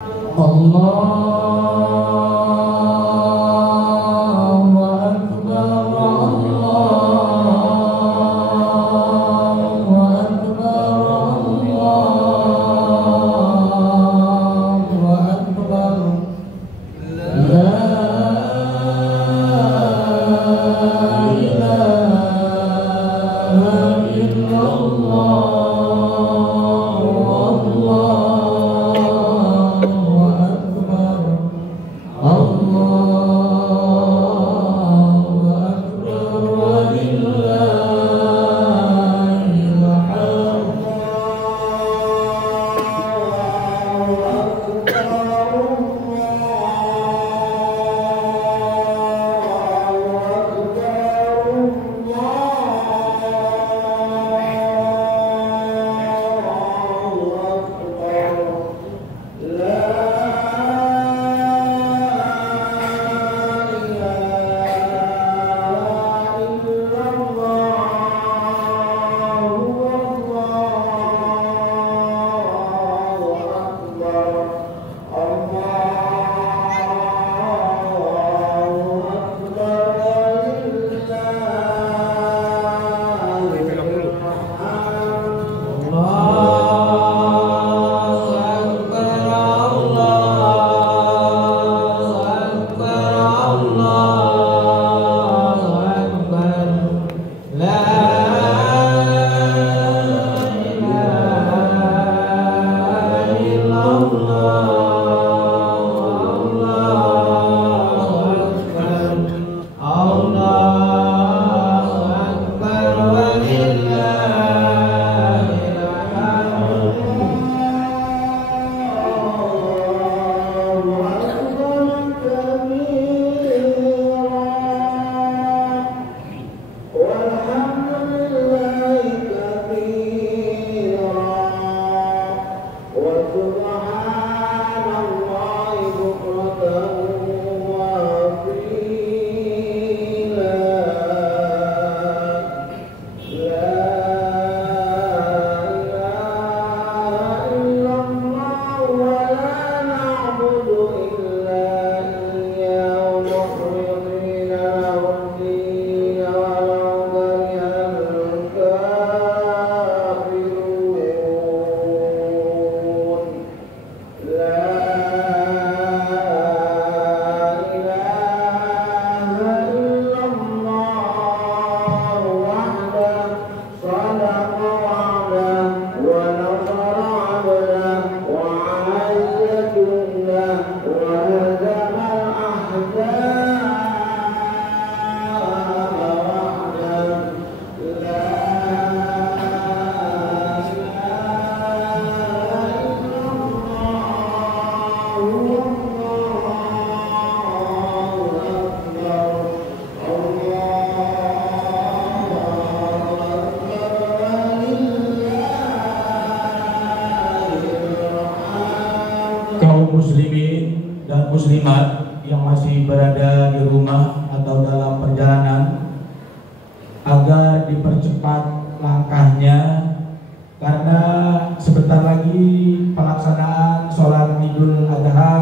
Allahu Akbar, Allahu Akbar, Allahu Akbar. La ilaha illallah, Allahu Akbar, Allahu Akbar, walillahil hamd. Kaum muslimin dan muslimat yang masih berada di rumah atau dalam perjalanan agar dipercepat langkahnya karena sebentar lagi pelaksanaan sholat Idul Adha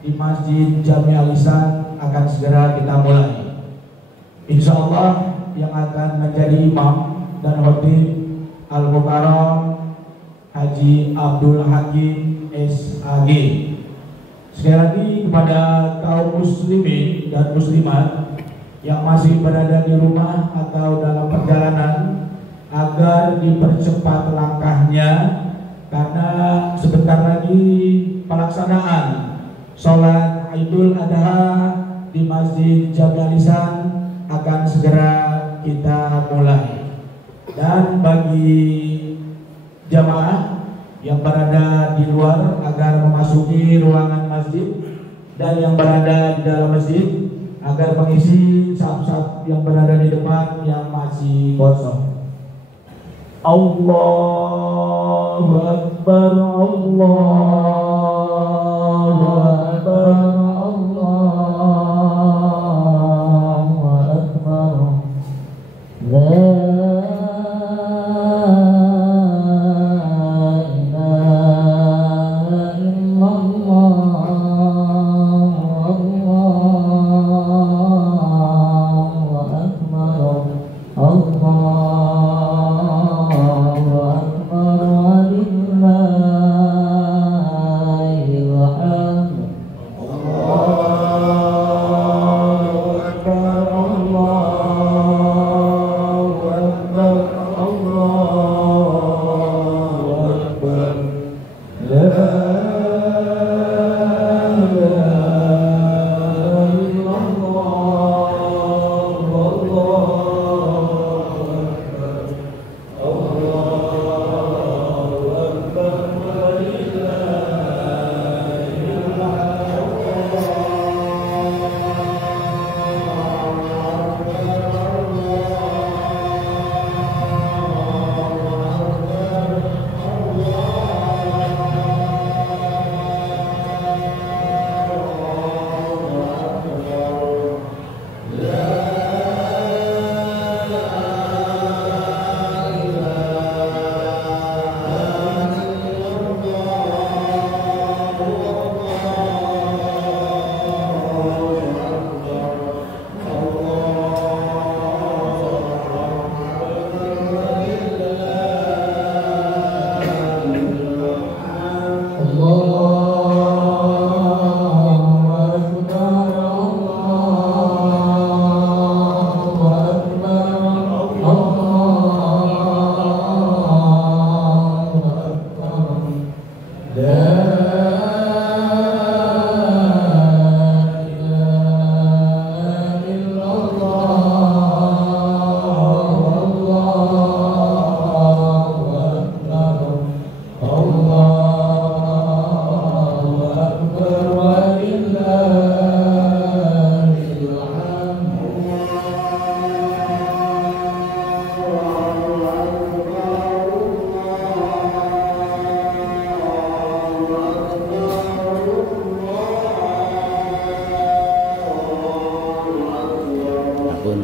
di Masjid Jami Al-Ihsan akan segera kita mulai. Insya Allah yang akan menjadi imam dan khotib Al-Mukarram Haji Abdul Hakim SAG. Sekali lagi kepada kaum muslimin dan muslimat yang masih berada di rumah atau dalam perjalanan agar dipercepat langkahnya karena sebentar lagi pelaksanaan sholat Idul Adha di Masjid Jami Al-Ihsan akan segera kita mulai. Dan bagi jamaah yang berada di luar agar memasuki ruangan masjid dan yang berada di dalam masjid agar mengisi saf-saf yang berada di depan yang masih kosong. Allahu Akbar, Allahu Akbar, Allahu Akbar. La ilaha illallah.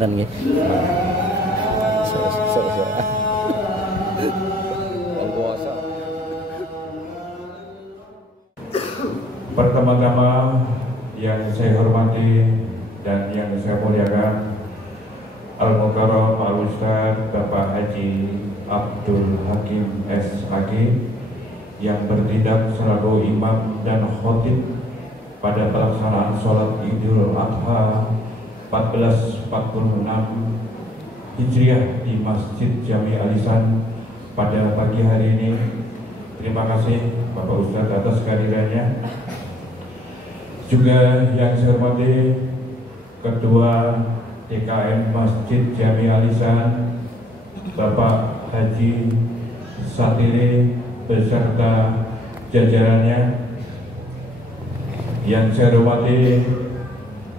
ngapunten nggih. Pertama-tama yang saya hormati dan yang saya muliakan Al-Mukarram Al-Ustaz Bapak Haji Abdul Hakim SHG yang bertindak selaku imam dan khotib pada pelaksanaan sholat Idul Adha 1446 Hijriah di Masjid Jami Alisan pada pagi hari ini. Terima kasih Bapak Ustadz atas kehadirannya. Juga yang saya hormati Ketua DKM Masjid Jami Alisan Bapak Haji Satiri beserta jajarannya. Yang saya hormati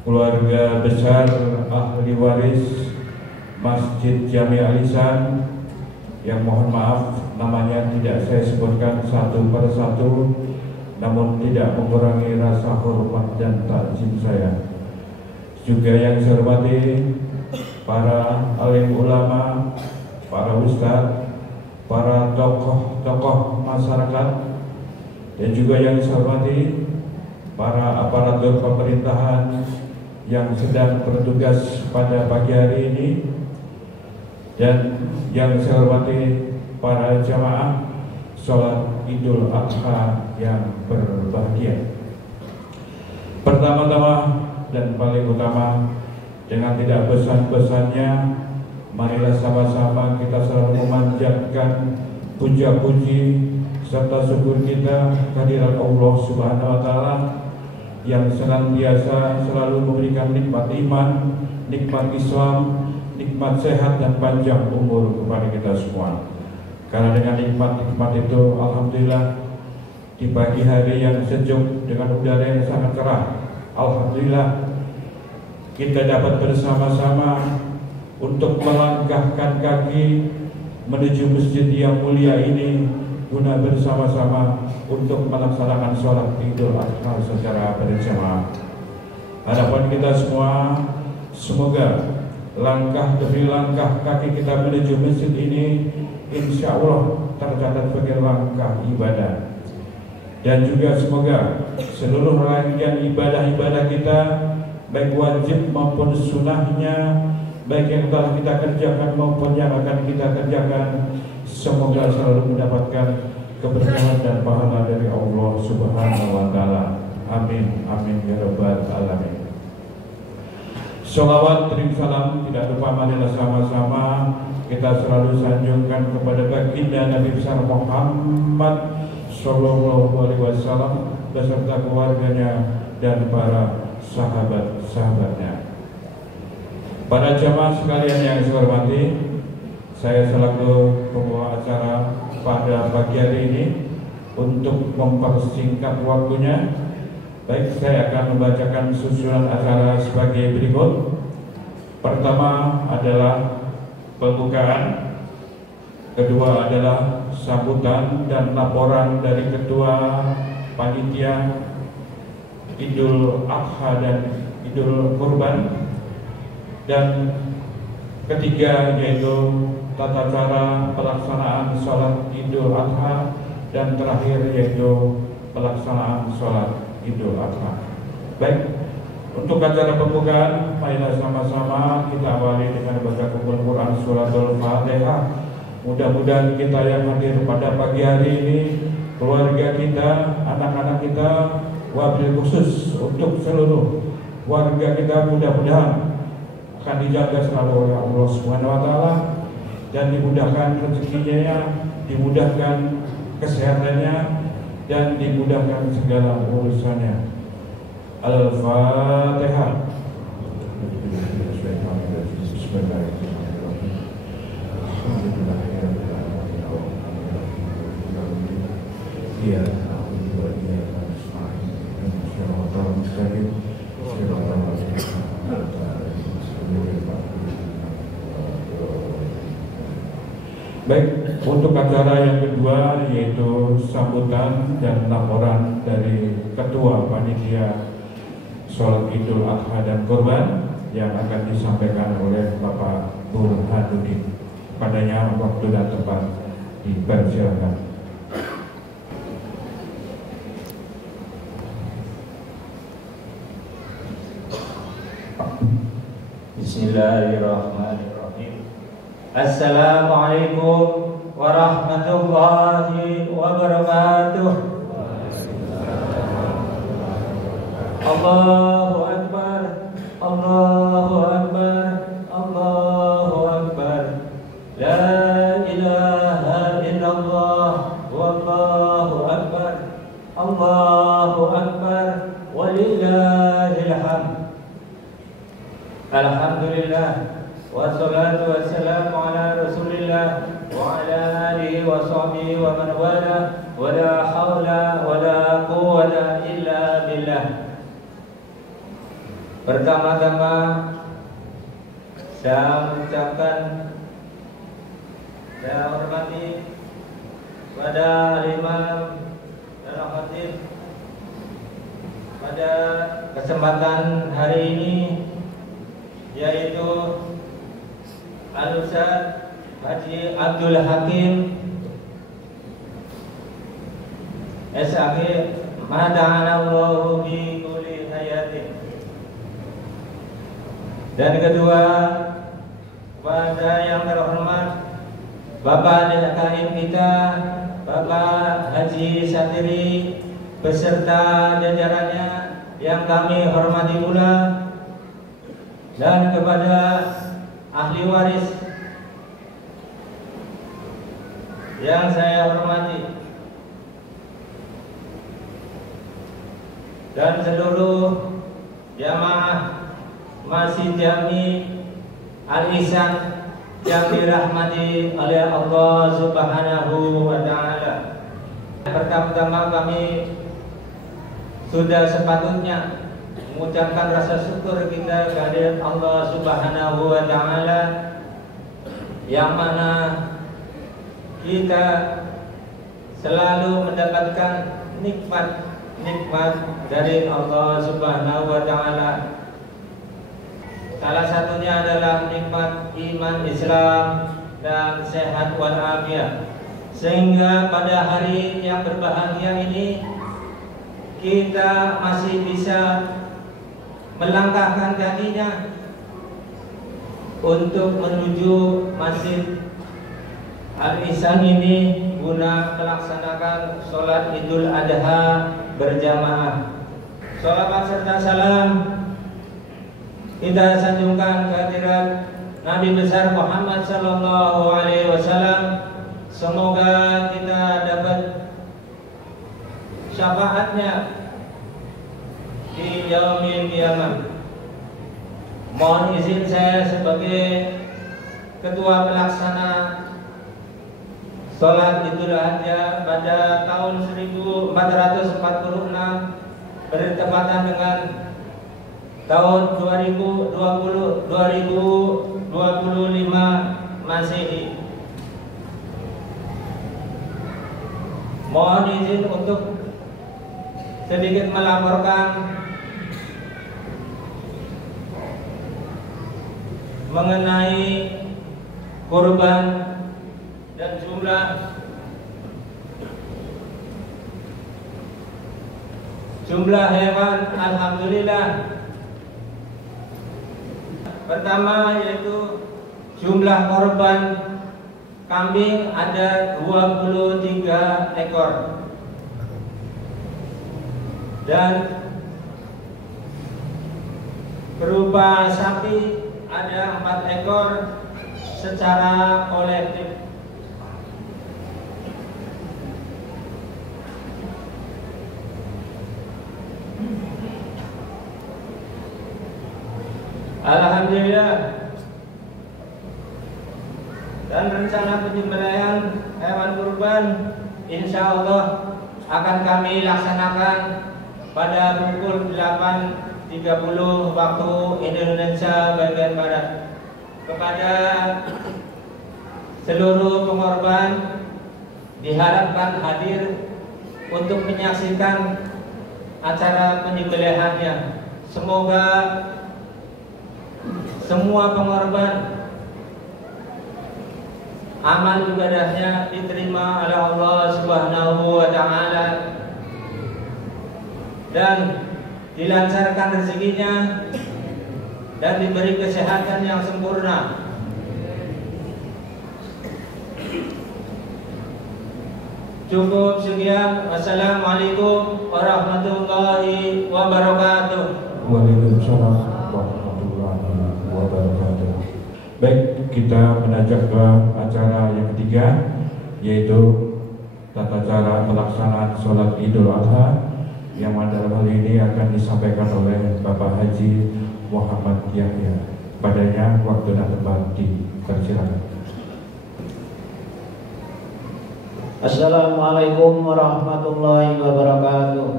keluarga besar ahli waris Masjid Jami Alisan yang mohon maaf namanya tidak saya sebutkan satu per satu, namun tidak mengurangi rasa hormat dan takzim saya. Juga yang saya hormati para alim ulama, para ustadz, para tokoh-tokoh masyarakat, dan juga yang saya hormati para aparatur pemerintahan yang sedang bertugas pada pagi hari ini, dan yang saya hormati para jamaah sholat Idul Adha yang berbahagia. Pertama-tama dan paling utama, dengan tidak bosan-bosannya, marilah sama-sama kita selalu memanjatkan puja-puji serta syukur kita kehadirat Allah Subhanahu wa Ta'ala yang senantiasa selalu memberikan nikmat iman, nikmat Islam, nikmat sehat dan panjang umur kepada kita semua. Karena dengan nikmat-nikmat itu, alhamdulillah, di pagi hari yang sejuk dengan udara yang sangat cerah, alhamdulillah kita dapat bersama-sama untuk melangkahkan kaki menuju masjid yang mulia ini guna bersama-sama untuk melaksanakan sholat Idul Adha secara berjamaah. Harapan kita semua, semoga langkah demi langkah kaki kita menuju masjid ini insya Allah tercatat sebagai langkah ibadah, dan juga semoga seluruh rangkaian ibadah-ibadah kita, baik wajib maupun sunnahnya, baik yang telah kita kerjakan maupun yang akan kita kerjakan, semoga selalu mendapatkan keberkahan dan pahala dari Allah Subhanahu wa Ta'ala. Amin, amin ya rabbal alamin. Sholawat dan salam tidak lupa marilah sama-sama kita selalu sanjungkan kepada baginda Nabi besar Muhammad Sallallahu Alaihi Wasallam beserta keluarganya dan para sahabat-sahabatnya. Para jamaah sekalian yang saya hormati, saya selaku pembawa acara pada pagi hari ini untuk mempersingkat waktunya, baik saya akan membacakan susunan acara sebagai berikut. Pertama adalah pembukaan, kedua adalah sambutan dan laporan dari Ketua Panitia Idul Adha dan Idul Kurban, dan ketiga yaitu tata cara pelaksanaan sholat Idul Adha, dan terakhir yaitu pelaksanaan sholat Idul Adha. Baik, untuk acara pembukaan, marilah sama-sama kita awali dengan baca kumul Quran suratul Fatihah. Mudah-mudahan kita yang hadir pada pagi hari ini, keluarga kita, anak-anak kita, wabil khusus untuk seluruh warga kita, mudah-mudahan akan dijaga selalu oleh Allah Subhanahu wa Ta'ala, dan dimudahkan rezekinya, dimudahkan kesehatannya, dan dimudahkan segala urusannya. Al-Fatihah. Baik, untuk acara yang kedua yaitu sambutan dan laporan dari Ketua Panitia Sholat Idul Adha dan Kurban. yang akan disampaikan oleh Bapak Burhanuddin. Padanya waktu dan tempat dipersilakan. Bismillahirrahmanirrahim. Assalamualaikum warahmatullahi wabarakatuh. Allahu Akbar, Allahu Akbar, Allahu Akbar. La ilaha illallah, wallahu akbar, Allahu Akbar, walillahil hamd. Alhamdulillah, wassalatu wassalamu ala Rasulillah wa ala alihi wa sahbihi wa man wala, wa la hawla wa la quwwata illa billah. Pertama-tama saya ucapkan, saya hormati pada Imam dan Khatib pada kesempatan hari ini, yaitu Al-Ustaz Haji Abdul Hakim SAG Mada'anallahu bi kulli hayatin. Dan kedua, pada yang terhormat Bapak DKM kita, Bapak Haji Satiri beserta jajarannya yang kami hormati pula, dan kepada ahli waris yang saya hormati, dan seluruh jamaah Masjid Jami Al-Ihsan yang dirahmati oleh Allah Subhanahu wa Ta'ala. Pertama-tama kami sudah sepatutnya mengucapkan rasa syukur kita kehadirat Allah Subhanahu wa Ta'ala, yang mana kita selalu mendapatkan nikmat dari Allah Subhanahu wa Ta'ala. Salah satunya adalah nikmat iman Islam dan sehat walafiat, sehingga pada hari yang berbahagia ini kita masih bisa melangkahkan kakinya untuk menuju Masjid Al-Ihsan ini guna melaksanakan sholat Idul Adha berjamaah. Sholawat serta salam kita sanjungkan kehadirat Nabi besar Muhammad sallallahu alaihi wasallam. Semoga kita dapat syafaatnya di yaumil qiyamah. Mohon izin saya sebagai ketua pelaksana sholat Idul Adha pada tahun 1446 bertepatan dengan tahun 2025 Masehi. Mohon izin untuk sedikit melaporkan mengenai korban dan jumlah hewan. Alhamdulillah, pertama yaitu jumlah korban kambing ada 23 ekor dan berupa sapi ada 4 ekor secara kolektif. Alhamdulillah. Dan rencana penyembelihan hewan kurban insya Allah akan kami laksanakan pada pukul 8.30 waktu Indonesia bagian barat. Kepada seluruh pengorban diharapkan hadir untuk menyaksikan acara penyembelihannya. Semoga semua pengorban amal ibadahnya diterima oleh Allah Subhanahu wa taala dan dilancarkan rezekinya dan diberi kesehatan yang sempurna. Cukup sekian. Assalamualaikum warahmatullahi wabarakatuh. Waalaikumsalam warahmatullahi wabarakatuh. Baik, kita menajak ke acara yang ketiga, yaitu tata cara pelaksanaan sholat Idul Adha, yang dalam hal ini akan disampaikan oleh Bapak Haji Muhammad Yahya. Padanya waktu dan tempat dipersilakan. Assalamualaikum warahmatullahi wabarakatuh.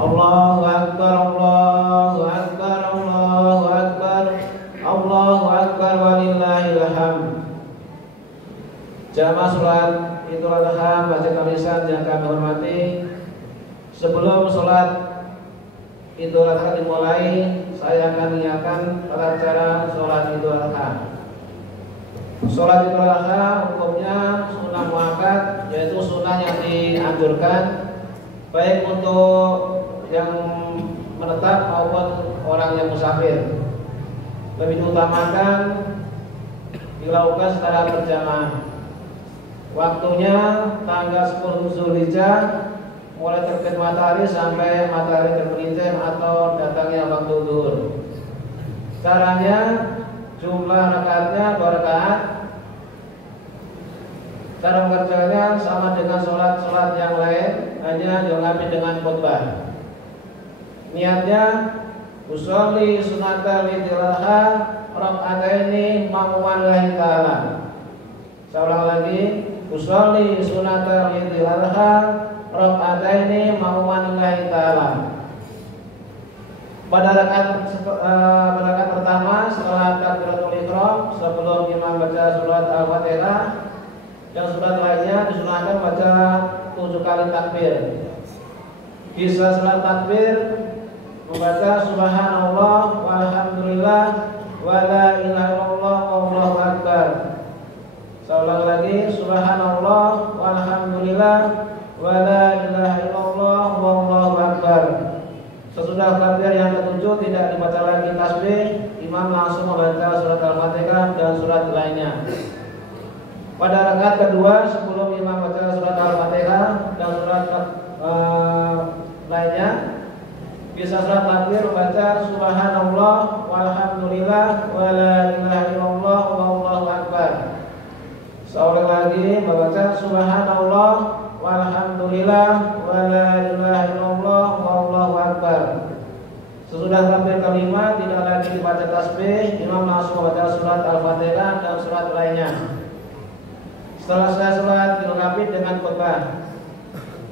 Allahu Akbar, Allahu Akbar, Allahu Akbar, Allahu Akbar, walillahil hamd. Jamaah sholat Idul Adha Masjid Al-Ihsan yang kami hormati, sebelum sholat Idul Adha dimulai, saya akan mengingatkan tata cara sholat Idul Adha. Sholat Idul Adha hukumnya sunnah muakkad, yaitu sunnah yang dianjurkan baik untuk yang menetap maupun orang yang musafir. Lebih diutamakan dilakukan secara berjamaah. Waktunya tanggal 10 Zulhijjah, mulai terbit matahari sampai matahari tergelincir atau datangnya waktu zuhur. Caranya, jumlah rakaatnya 2 rakaat. Cara mengerjakannya sama dengan sholat-sholat yang lain, hanya dilengkapi dengan khutbah. Niatnya, usolli sunatal Idul Adha raka'ataini ma'muman lillahi ta'ala. Saya ulang lagi, usolli sunatal Idul Adha raka'ataini ma'muman lillahi ta'ala. Pada rakaat pertama setelah takbiratul ihram, sebelum imam baca surat Al-Fatihah, yang surat lainnya disunahkan baca 7 kali takbir. Di setelah takbir membaca subhanallah walhamdulillah wa la ilaha illallah wallahu akbar. Saya ulang lagi, subhanallah walhamdulillah wa la ilaha illallah wallahu akbar. Sesudah takbir yang ketujuh tidak dibaca lagi tasbih, imam langsung membaca surat Al-Fatihah dan surat lainnya. Pada rakaat kedua sebelum imam baca surat Al-Fatihah dan surat lainnya, bisa surat takbir membaca subhanallah walhamdulillah wa la ilaha illallah wallahu akbar. Seorang lagi membaca subhanallah walhamdulillah wa la ilaha illallah wallahu akbar. Sesudah takbir kelima tidak lagi dibaca tasbih, imam langsung membaca surat Al-Fatihah dan surat lainnya. Setelah saya sholat dilengkapi dengan khutbah.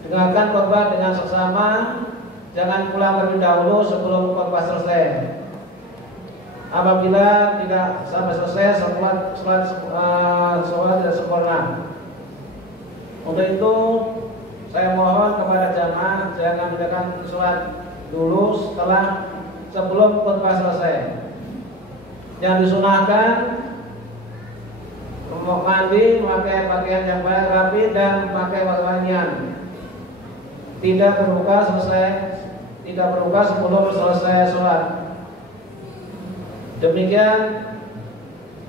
Dengarkan khutbah dengan seksama, jangan pulang terlebih dahulu sebelum khutbah selesai. Apabila tidak sampai selesai, sholat tidak sempurna. Untuk itu saya mohon kepada jamaah jangan mengerjakan sholat dulu sebelum khutbah selesai. Yang disunahkan mandi, memakai pakaian yang baik, rapi, dan memakai wangian. Tidak berbuka sebelum selesai sholat. Demikian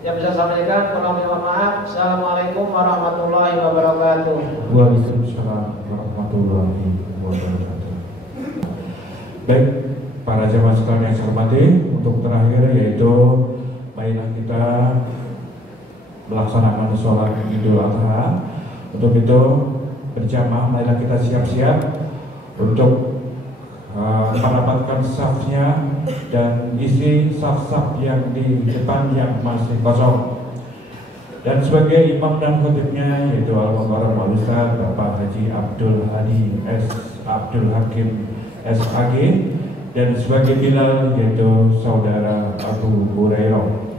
yang bisa saya sampaikan. Mohon maaf. Assalamualaikum warahmatullahi wabarakatuh. Waalaikumsalam warahmatullahi wabarakatuh. Baik, para jamaah sekalian yang saya hormati, untuk terakhir yaitu marilah kita melaksanakan sholat Idul Adha. Untuk itu berjamaah marilah kita siap-siap untuk merapatkan safnya dan isi saf-saf yang di depan yang masih kosong. Dan sebagai imam dan khotibnya yaitu Al-Mukarram Al-Ustaz Bapak Haji Abdul Hadi S. Abdul Hakim SAG, dan sebagai bilal yaitu Saudara Abu Hurairah.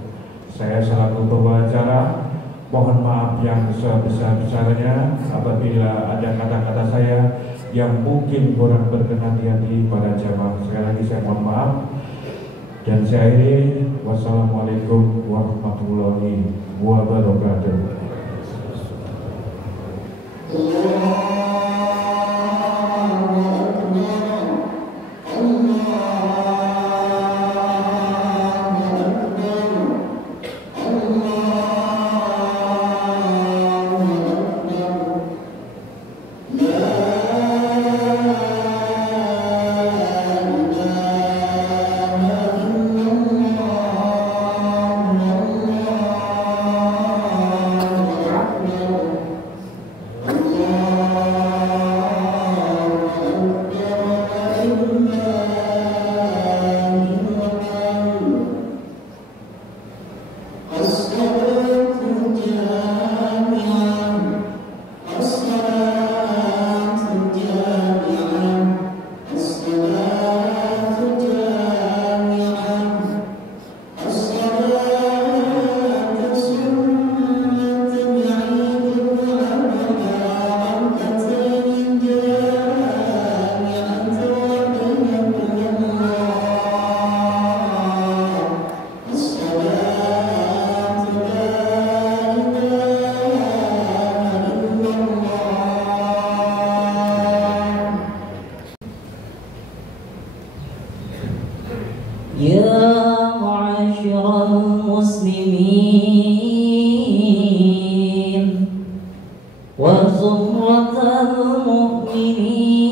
Saya selaku pembawa acara mohon maaf yang sebesar-besarnya apabila ada kata-kata saya yang mungkin kurang berkenan di hati para jamaah. Sekali lagi saya mohon maaf. Dan saya akhiri, wassalamualaikum warahmatullahi wabarakatuh. يا معاشر المسلمين وزمرة المؤمنين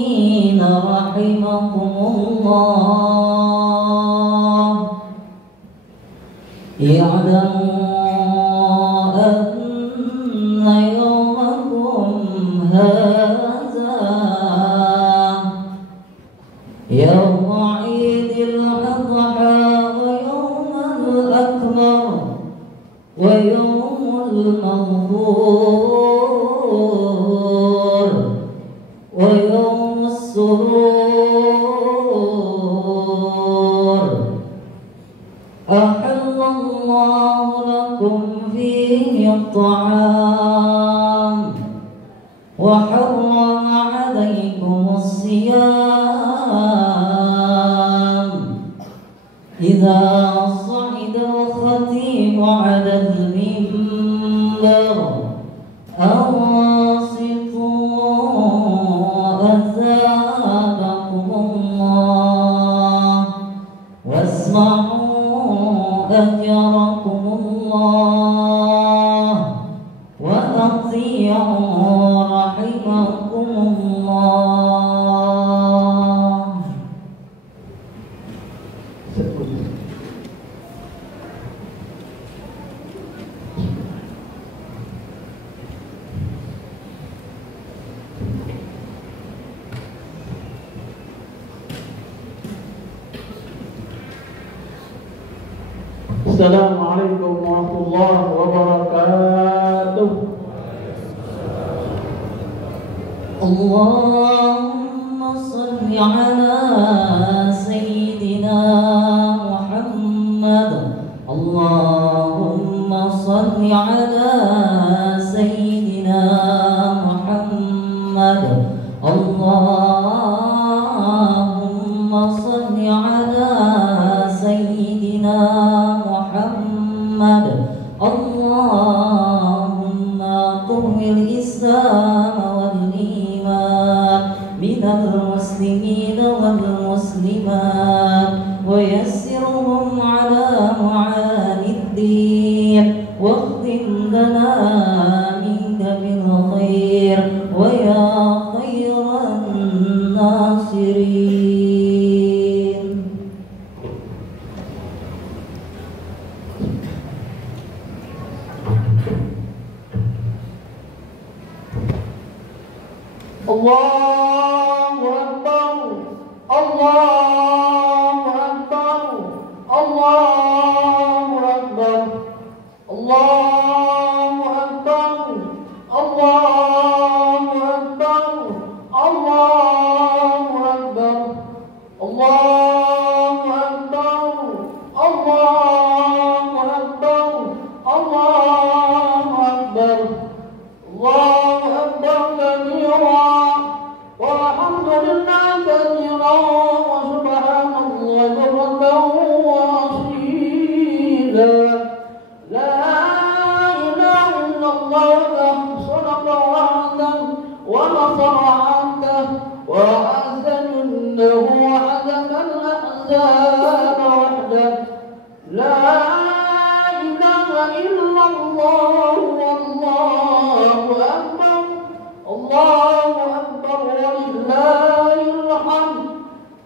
رحمكم الله، اعلموا أن يومكم هذا يوم عيد الأضحى ويوم الأكبر ويوم المغفور ويوم السرور، أحل الله لكم فيه الطعام وحرم عليكم الصيام. إذا صعد الخطيب على المنبر أنصتوا أثابكم الله واسمعوا أجركم الله وأطيعوا رحمكم الله. Assalamualaikum warahmatullahi wabarakatuh. Allahumma salli ala Sayyidina Muhammad. Allahumma salli ala Sayyidina Muhammad. Allahumma salli ala Sayyidina Muhammad. Allahumma tuhmil Islam wal iman minal muslimin wal muslimat wa yassirhum ala mu'anid din wakhtim lana minka bil khair wa ya khairan nasirin. Allahu Akbar, Allahu Akbar, Allahu Akbar, Allahu Akbar, Allahu Akbar, Allahu Akbar, Allahu Akbar, Allahu Akbar, Allahu Akbar, Allahu Akbar kabira. والحمد لله كثيرا وسبحان الله بكرة الأحزاب وحده لا إله إلا الله والله أكبر الله أكبر ولله الحمد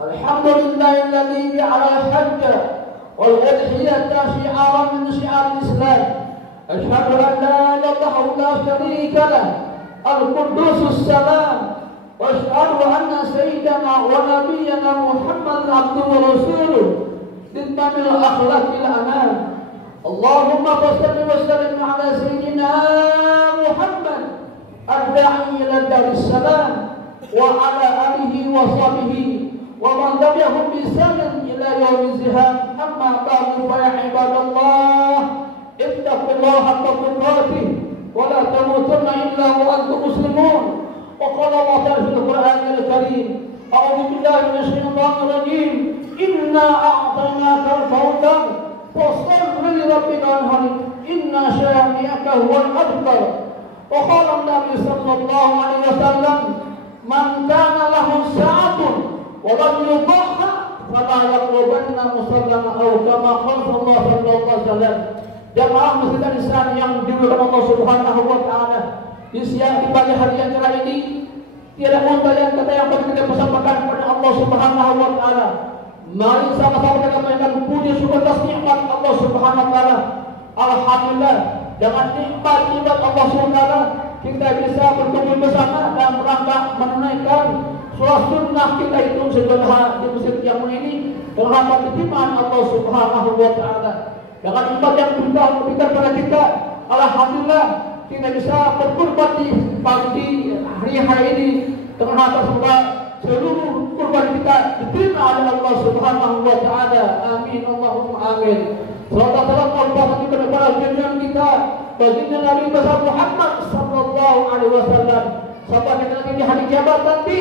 الحمد لله الذي جعل الحج والأضحية شعارا من شعار الإسلام أشهد أن لا إله لا شريك له القدوس السلام وأشهد أن سيدنا ونبينا محمد عبده ورسوله لتمام الأخلاق الأنام اللهم صل وسلم على سيدنا محمد الداعي إلى دار السلام وعلى آله وصحبه ومن تبعهم بإحسان إلى يوم الزهام أما بعد فيا عباد الله اتقوا الله حق تقاته ولا تموتن إلا وأنتم مسلمون وقال الله تعالى في القرآن الكريم أعوذ بالله من الشيطان الرجيم إنا أعطيناك الكوثر فصل لربك وانحر إن شانئك هو الأبتر وقال النبي صلى الله عليه وسلم من كان له ساعة ولم يضحى فلا يقربن مصلى أو كما قال صلى الله عليه وسلم. Jamaah masjid Al-Islam yang dimuliakan Allah Subhanahu wa taala, di siang di pagi hari yang cerah ini tiada untayan kata yang patut kita persamakan kepada Allah Subhanahu wa taala. Mari sama-sama kita mainkan puji syukur atas nikmat Allah Subhanahu wa taala. Alhamdulillah, dengan nikmat Allah Subhanahu wa taala kita bisa berkumpul bersama dalam rangka menunaikan sholat sunnah kita itu sebenarnya di masjid yang ini dalam rangka firman Allah Subhanahu wa taala. Dengan ibadah yang sudah memberikan kepada kita, alhamdulillah kita bisa berkurban di pagi hari ini dengan harta seluruh kurban kita diterima oleh Allah Subhanahu wa taala. Amin Allahumma amin. Salawat salam Allah kepada junjungan kita baginda Nabi besar Muhammad sallallahu alaihi wasallam sampai kita nanti di hari kiamat nanti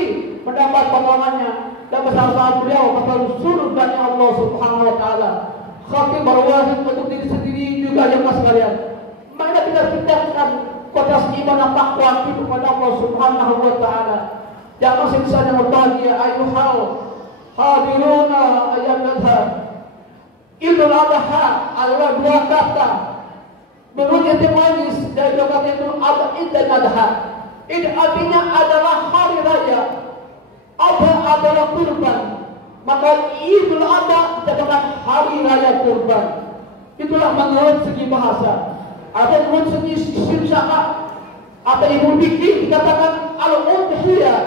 mendapat pertolongannya dan bersama-sama beliau masuk surga Allah Subhanahu wa taala. Khatib berwajib untuk diri sendiri juga jemaah sekalian. Mana kita pindahkan kotas iman takwa itu kepada Allah Subhanahu wa taala. Jamaah sekalian yang berbahagia, ayuhal hadiruna ayyuhal Idul Adha adalah dua kata. Menurut etimologis dari dua kata itu ada id dan adha. Id artinya adalah hari raya. Adha adalah kurban. Maka Idul Adha dikatakan hari raya kurban. Itulah menurut segi bahasa. Ada menurut segi syariat atau ilmu fikih dikatakan al-udhiyah,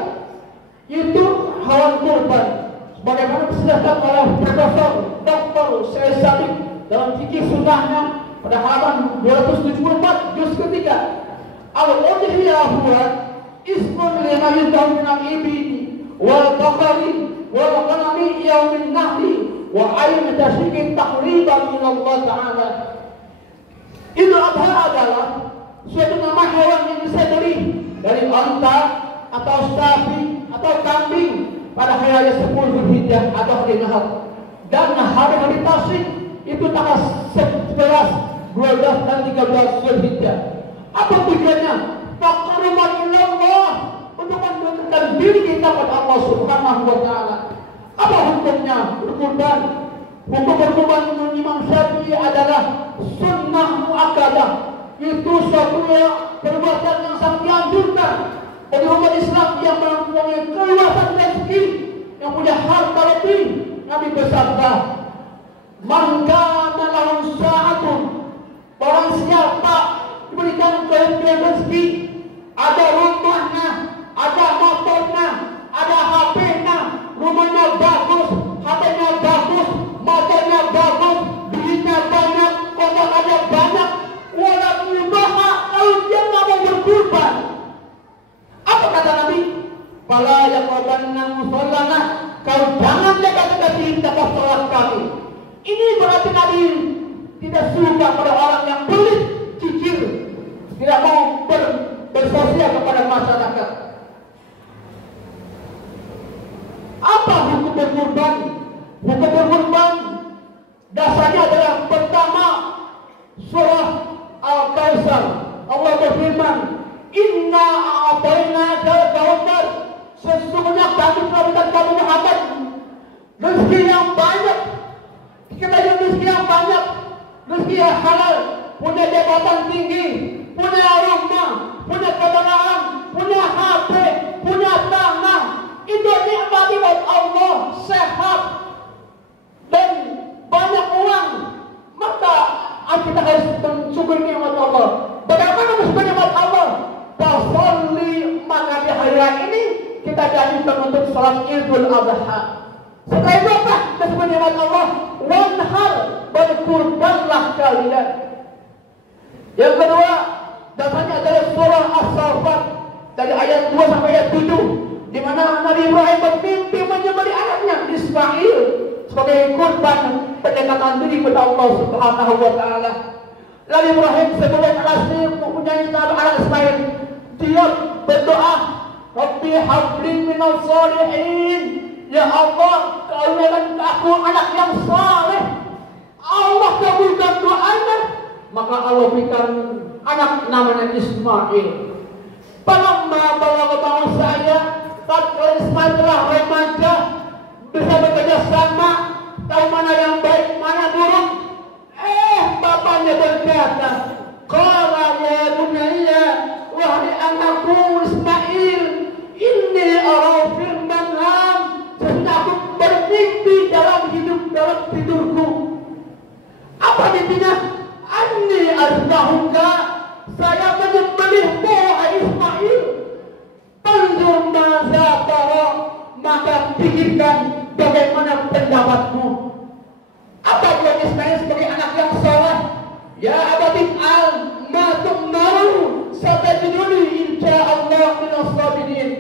yaitu hewan kurban. Sebagaimana dijelaskan oleh Profesor Dr. Syed Sadiq dalam fikih sunnahnya pada halaman 274 juz ketiga. Al-udhiyah huwa ismun lima yudham min al-ibili wal baqari wal ghanami yaumin nahri wa ayn tashriqin taqriban ila Allah Ta'ala. Idul Adha adalah suatu nama hewan yang bisa dari unta atau sapi atau kambing pada hari raya 10 Zulhijjah atau hari Nahar, dan hari-hari tasyrik itu tanggal 11, 12 dan 13 Zulhijjah. Apa tujuannya? Taqarruban ila Allah, untuk mendekatkan diri kita kepada Allah Subhanahu wa taala. Apa hukumnya berkurban? Hukum berkurban menurut Imam Syafi'i adalah sunnah muakkadah, itu suatu perbuatan yang sangat dianjurkan bagi umat Islam yang mempunyai keluasan rezeki, yang punya harta lebih. Nabi bersabda, "Man kana lahu sa'atun," barang siapa diberikan kelebihan rezeki, ada rumahnya, ada motornya, ada HP-nya, rumahnya bagus, HP-nya bagus, motornya bagus, duitnya banyak, kontrakannya banyak, walau yubaha, kalau dia nggak mau berkurban. Apa kata Nabi? Fala yaqrabanna musallana, kalau jangan dekat-dekati tempat sholat kami. Ini berarti Nabi tidak suka pada orang yang pelit, cicil, tidak mau bersosial kepada masyarakat. Apa hukum berkurban? Hukum berkurban dasarnya adalah pertama surah Al-Kautsar. Allah berfirman, "Inna a'tainaka al-kautsar." Sesungguhnya kami telah memberikan kamu Muhammad rezeki yang banyak rezeki yang halal, punya jabatan tinggi, punya rumah, punya kendaraan, punya HP, punya tanah. Itu nikmat buat Allah, sehat dan banyak uang. Maka kita harus mensyukur nikmat Allah. Bagaimana mensyukur nikmat Allah? Tasolli, maka di hari raya ini kita jadikan untuk salat Idul Adha. Setelah itu apa? Mensyukur nikmat Allah. Wanhar, berkurbanlah kalian. Yang kedua, datanya adalah surah As-Saffat dari ayat 2 sampai ayat 7, di mana Nabi Ibrahim bermimpi menyembelih anaknya Ismail sebagai kurban pendekatan diri kepada Allah Subhanahu wa taala. Lalu Ibrahim sebagai alasnya mempunyai anak Ismail, dia berdoa, Rabbi habli minal sholihin, ya Allah, karuniakan aku anak yang saleh. Allah kabulkan doanya, maka Allah berikan anak namanya Ismail. Palamma balagha tahun saya, tatkala Ismail telah remaja, bisa bekerja sama, tahu mana yang baik, mana buruk. Bapaknya berkata, qala ya bunayya, wahai anakku Ismail, inni ara fil manam, sesungguhnya aku bermimpi dalam tidurku. Apa mimpinya? Anni azbahuka, saya menyembelihmu wahai Ismail. Tanzur maza tara, maka pikirkan bagaimana pendapatmu. Apa buat Ismail sebagai anak yang saleh? Ya abati al ma tu'maru, satajiduni insyaallah minas sabirin.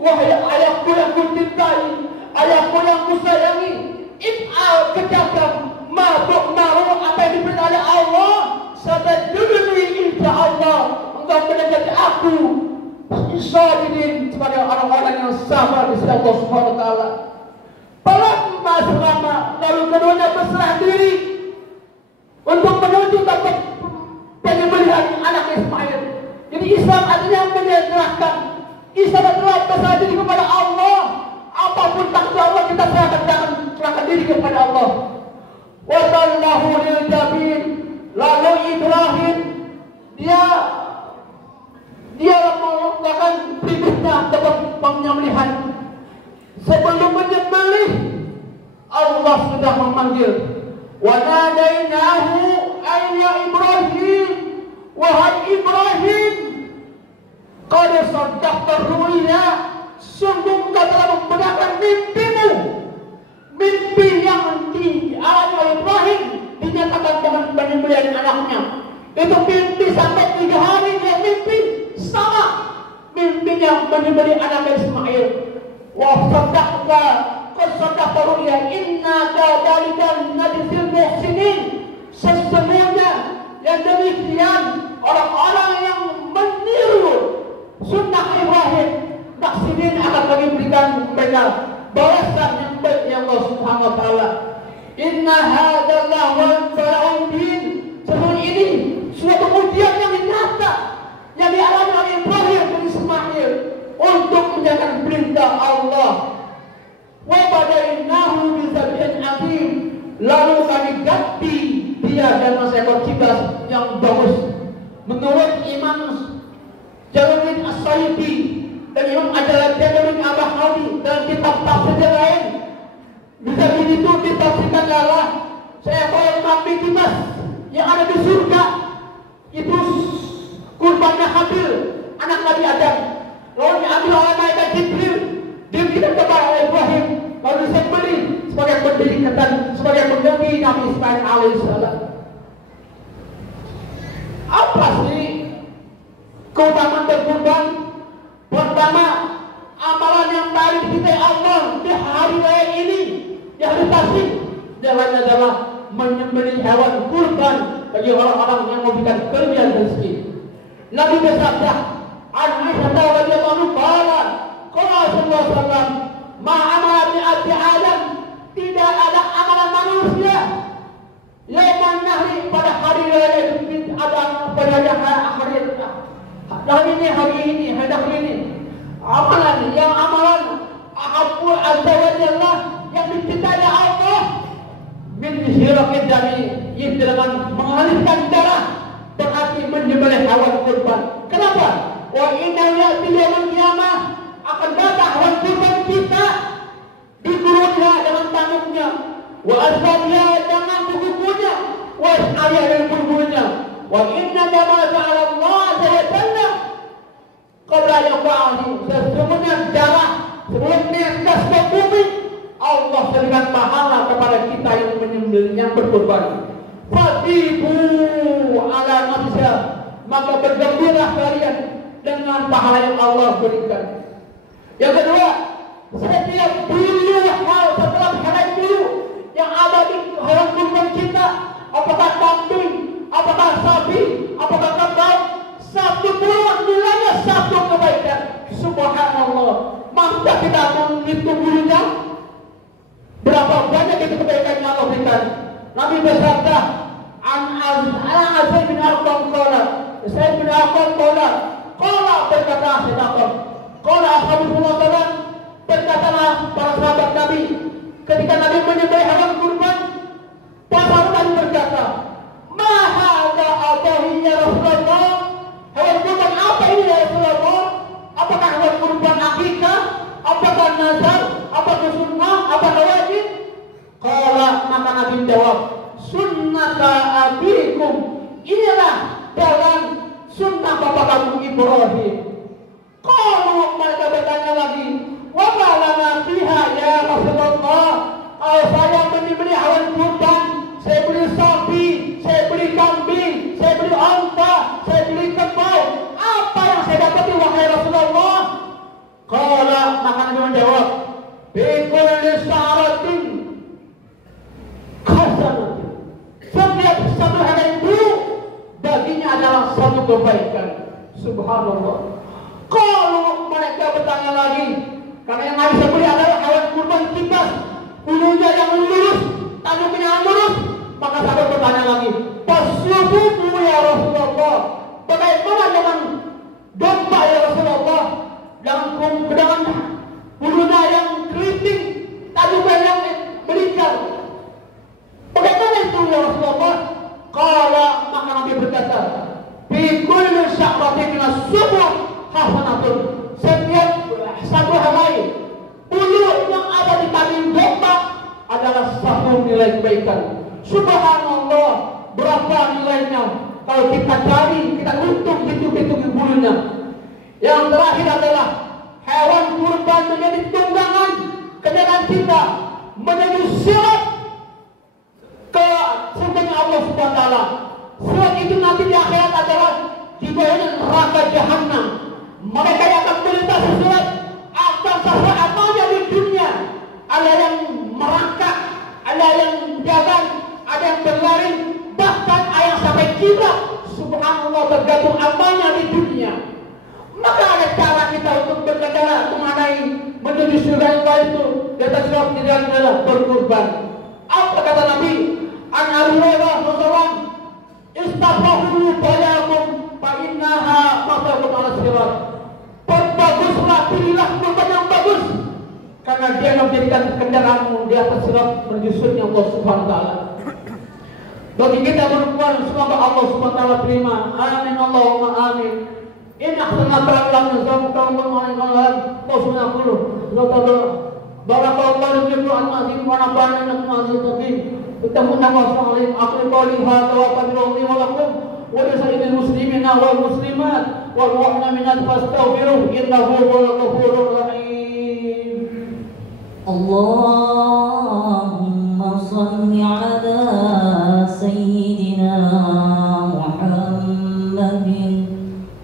Wahai ayahku yang kucintai, ayahku yang kusayangi, if'al, kerjakan ma tu'maru, apa yang diperintah oleh Allah. Satajiduni insyaallah, engkau mendekati aku sabirin, sebagai orang-orang yang sabar di sisi Allah Subhanahu wa taala. Palamma selama, lalu keduanya berserah diri untuk menuju tempat penyembelihan anak Ismail. Jadi Islam artinya menyerahkan. Islam adalah berserah diri kepada Allah. Apapun takdir Allah, kita serahkan diri kepada Allah. Wa sallahu lil jabin, lalu Ibrahim dia melakukan bibitnya tempat penyembelihan. Sebelum menyembelih, Allah sudah memanggil. Wa nadainahu ayya Ibrahim, wahai Ibrahim, qad saddaqta ru'ya, sungguh engkau telah membenarkan mimpimu. Mimpi yang dialami oleh Ibrahim dinyatakan dengan penyembelihan anaknya. Itu mimpi sampai 3 hari dia mimpi sama mimpinya menyembelih anak Ismail. Wa saddaqta, qad saddaqta ru'ya, inna kadzalika najzil muhsinin. Sesungguhnya yang demikian orang-orang yang meniru sunnah Ibrahim, muhsinin akan kami berikan mereka balasan yang baik ya Allah Subhanahu wa taala. Inna hadzal lahul bala'in, sesungguhnya ini suatu ujian yang nyata yang dialami oleh Ibrahim dan Ismail untuk menjalankan perintah Allah. Wa badainahu bizabhin azim, lalu kami ganti dia dengan seekor kibas yang bagus. Menurut Imam Jalaluddin As-Sayyibi dan Imam Jalaluddin Al-Bahari dalam kitab tafsir lain, bizabhin itu ditafsirkan adalah seekor kambing kibas yang ada di surga. Itu kurbannya Habil, anak Nabi Adam. Lalu diambil oleh malaikat Jibril, diberikan kepada Ibrahim, lalu disembelih sebagai pendekatan, sebagai pengganti Nabi Ismail alaihissalam. Apa sih keutamaan berkurban? Pertama, amalan yang paling dicintai Allah di hari raya ini, di hari Tasyrik, jalannya adalah menyembelih hewan kurban bagi orang-orang yang memberikan kelebihan rezeki. Nabi bersabda, Aisyah radhiyallahu anha, qala Rasulullah sallallahu, ma amala bi abdi Adam, tidak ada amalan manusia yauman nahri pada hari raya Idul Adha, pada hari ini amalan Ahabul azza wa jalla yang dicintai Allah min hiramin dari yaitu dengan mengalirkan darah, berarti menyembelih hewan kurban. Kenapa? Wa inna ya'ti yaumil qiyamah, akan datang hewan kurban kita dikurunnya dengan tanduknya, wa ashabnya dengan kukunya, wa ashabnya dengan bulu-bulunya. Wa inna ma ja'ala Allah azza wa jalla qabla yaqa'ani, sesungguhnya darah sebelum diangkat ke bumi, Allah berikan pahala kepada kita yang menyembelih, yang berkurban. Fatibu ala nafsya, maka bergembira kalian dengan pahala yang Allah berikan. Yang kedua, setiap bulu hal, setelah halal bulu yang ada di hewan kurban kita, apakah kambing, apakah sapi, apakah kerbau, satu bulu nilainya satu kebaikan. Subhanallah. Maka kita menghitung bulunya, berapa banyak itu kebaikan yang Allah berikan. Nabi bersabda, An-Azai bin Arqam qala, Zaid bin Arqam qala berkata sedekah. Qala ashabul Rasulullah, berkatalah para sahabat Nabi ketika Nabi menyembelih hewan kurban, para sahabat berkata, "Ma hadza abahi ya Rasulullah?" Hewan kurban apa ini ya Rasulullah? Apakah hewan kurban akikah? Apakah nazar? Apakah sunnah? Apakah wajib? Qala, maka Nabi jawab, "Sunnata abikum." Inilah jalan sunnah bapak kamu Ibrahim. Kalau mereka bertanya lagi, "Wa ma lana fiha ya Rasulullah?" Kalau saya menyembelih hewan kurban, saya beli sapi, saya beli kambing, saya beli unta, saya beli kerbau, apa yang saya dapati wahai Rasulullah? Qala, maka Nabi menjawab, "Bi kulli sa'ratin hasanah." Setiap satu hewan itu baginya adalah satu kebaikan. Subhanallah. Kalau mereka bertanya lagi, karena yang Nabi sebeli adalah hewan kurban kita, bulunya yang lurus, tanduknya yang lurus, maka sahabat bertanya lagi, "Pasubumu ya Rasulullah, bagaimana dengan domba ya Rasulullah, dengan bulunya yang keriting, tanduknya yang melingkar, bagaimana itu ya Rasulullah?" Qala, maka Nabi berkata, "Bi kulli sya'ratin minas subuh hasanatun." Setiap satu helai bulu yang ada di kambing domba adalah satu nilai kebaikan. Subhanallah, berapa nilainya kalau kita cari, kita hitung bulunya. Yang terakhir adalah hewan kurban menjadi tunggangan ke jalan kita, menjadi sirat ke surganya Allah Subhanahu wa taala. Sirat itu nanti di akhirat adalah dibayar neraka jahanam. Mereka yang akan melintasi sirat akan sesuai amalnya di dunia. Ada yang merangkak, ada yang jalan, ada yang berlari, bahkan ada yang sampai kiblat. Subhanallah, tergantung amalnya di dunia. Maka ada cara kita untuk berkendara mengenai menuju surga Allah itu. Di atas sirat tidak adalah berkurban. Apa kata Nabi? An Abu Hurairah radhiyallahu, "Istaghfiru bayakum fa innaha maqamun 'ala sirat." Perbaguslah, pilihlah kurban yang bagus, karena dia menjadikan kendaraanmu di atas sirat menuju surga Allah Subhanahu wa taala. Bagi kita berpuan, semoga Allah Subhanahu wa taala terima. Amin Allahumma amin. In ahsana ta'ala nazamuka wa ma'alam wa sunaqulu. Barakallahu fiikum wa antum wa nafa'ana bikum azizin. Utamuna wa sallim akhir qawli hadza wa qadru wa lakum wa lisairil muslimina wal muslimat wal mu'minat fastaghfiruhu innahu huwal ghafurur rahim. Allahumma shalli ala sayyidina Muhammadin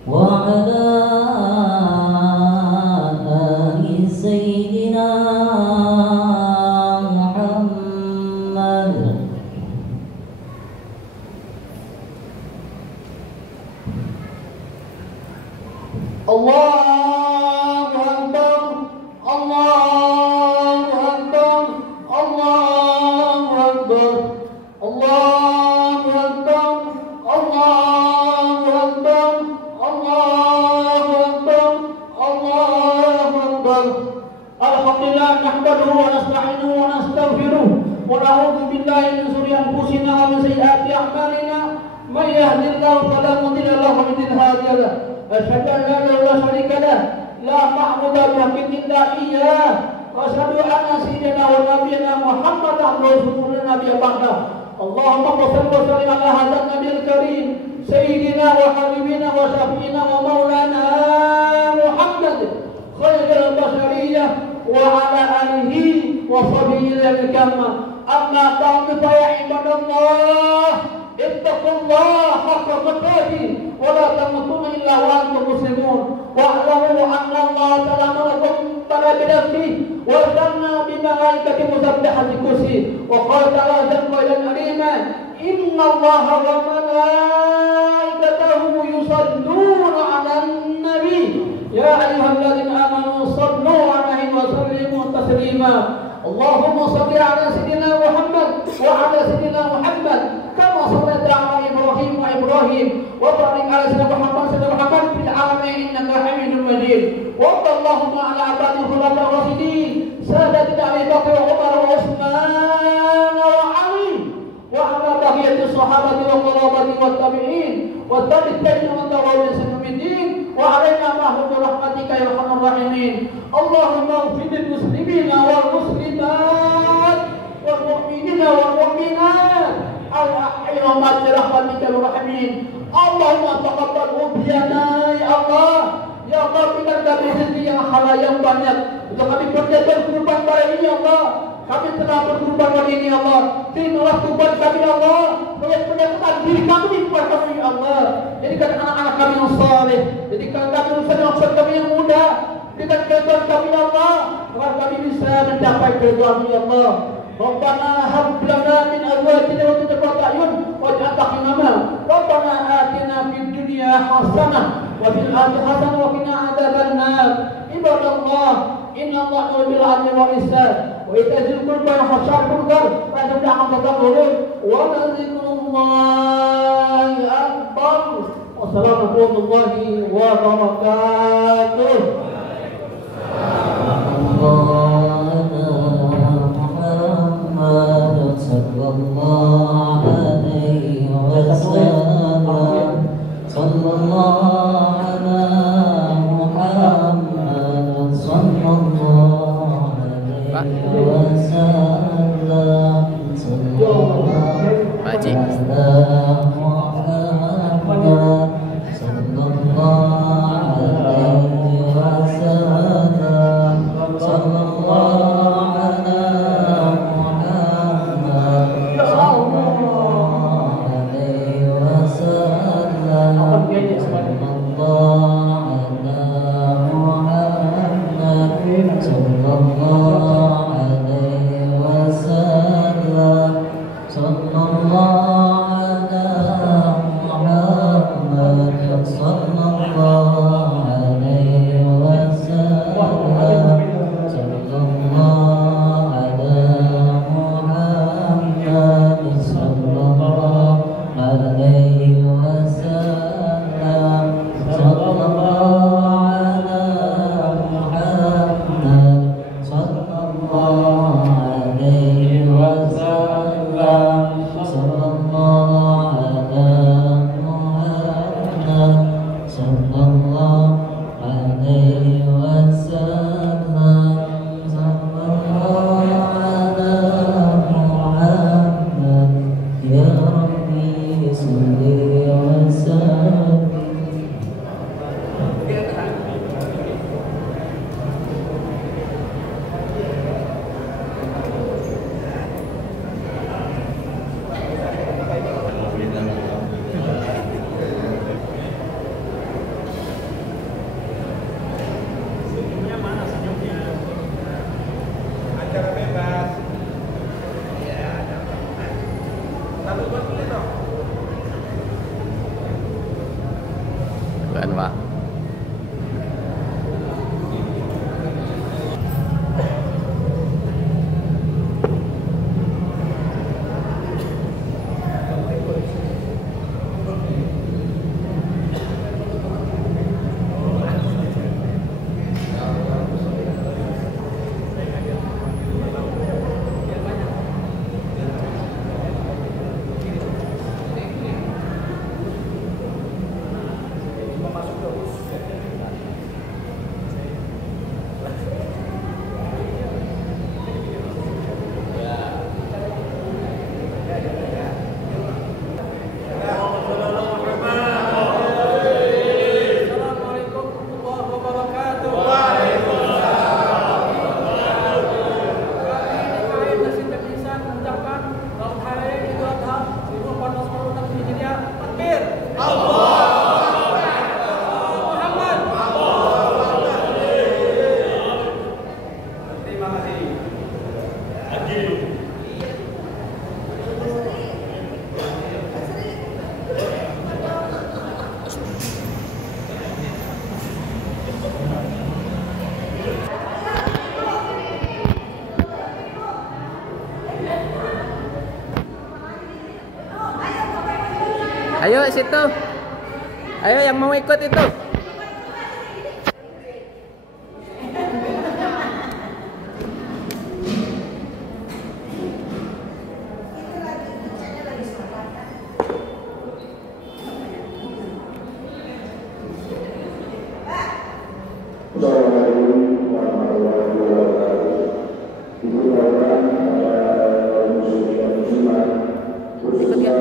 wa ala ali sayyidina Muhammad. Allahu Akbar, Allahu Akbar, Allahu Akbar, Allahu Akbar, Allahu Akbar, Allahu Akbar, Allahu Akbar. Alhamdulillah, nahmaduhu wa nasta'inuhu wa nastaghfiruh wa na'udzu billahi بالله من شرور أنفسنا ومن سيئات أعمالنا من يهد الله فلا مضل له ومن يضلل هادي له أشهد أن لا إله إلا شريك له لا معبود بحق إلا إياه وأشهد أن سيدنا ونبينا محمدا عبده ورسوله نبي بعده اللهم صل وسلم على هذا النبي الكريم سيدنا وحبيبنا وشفينا ومولانا محمد خير البشرية وعلى آله وصحبه الكرام أما بعد فيا عباد الله اتقوا الله حق تقاته ولا تموتن إلا وأنتم مسلمون واعلموا أن الله تعالى أمركم بنفسه وثنى بملائكة مسبحة الكرسي وقال تعالى جل وعلا إن الله وملائكته يصلون على النبي يا أيها الذين آمنوا صلوا عليه وسلموا تسليما اللهم صل على سيدنا محمد وعلى سيدنا محمد كما صليت على إبراهيم وبارك على سيدنا محمد في العالمين إنك حميد مجيد وارض اللهم على عباد الخلفاء الراشدين سادتنا أبي بكر وعمر وعثمان وعلي وعلى بقية الصحابة والقرابة والتابعين والتابعين ومن تبعهم بإحسان إلى الدين وعلينا معهم برحمتك يا أرحم الراحمين اللهم اغفر للمسلمين والمسلمات والمؤمنين والمؤمنات الأحياء والأموات برحمتك يا الراحمين اللهم taqabbal ubyana ya Allah. Ya Allah, berikan kami rezeki yang halal yang banyak untuk kami berjalan kurban kali ini ya Allah. Kami telah berkurban kali ini ya Allah. Terimalah kurban kami ya Allah. Penyertaan diri kami kepada kami ya Allah. Jadikan anak-anak kami yang saleh, jadikan kami usaha kami yang muda, jadikan keridhaan kami ya Allah, agar kami bisa mencapai keridhaan ya Allah. Rabbana hab lana min azwajina wa qurrata a'yun waj'alna imama. Rabbana atina fid dunya hasanah wa fil akhirati hasanah wa qina adzabannar. Ibadallah, inna Allaha bil 'adli wal ihsan wa itazil qurba wa hasar qurba wa tad'u tadawwur wa dzikrullahi akbar. Wassalamu warahmatullahi wabarakatuh. Ayo situ. Ayo yang mau ikut itu. Assalamualaikum warahmatullahi wabarakatuh. Ibu bapak, muslimin muslimat, khususnya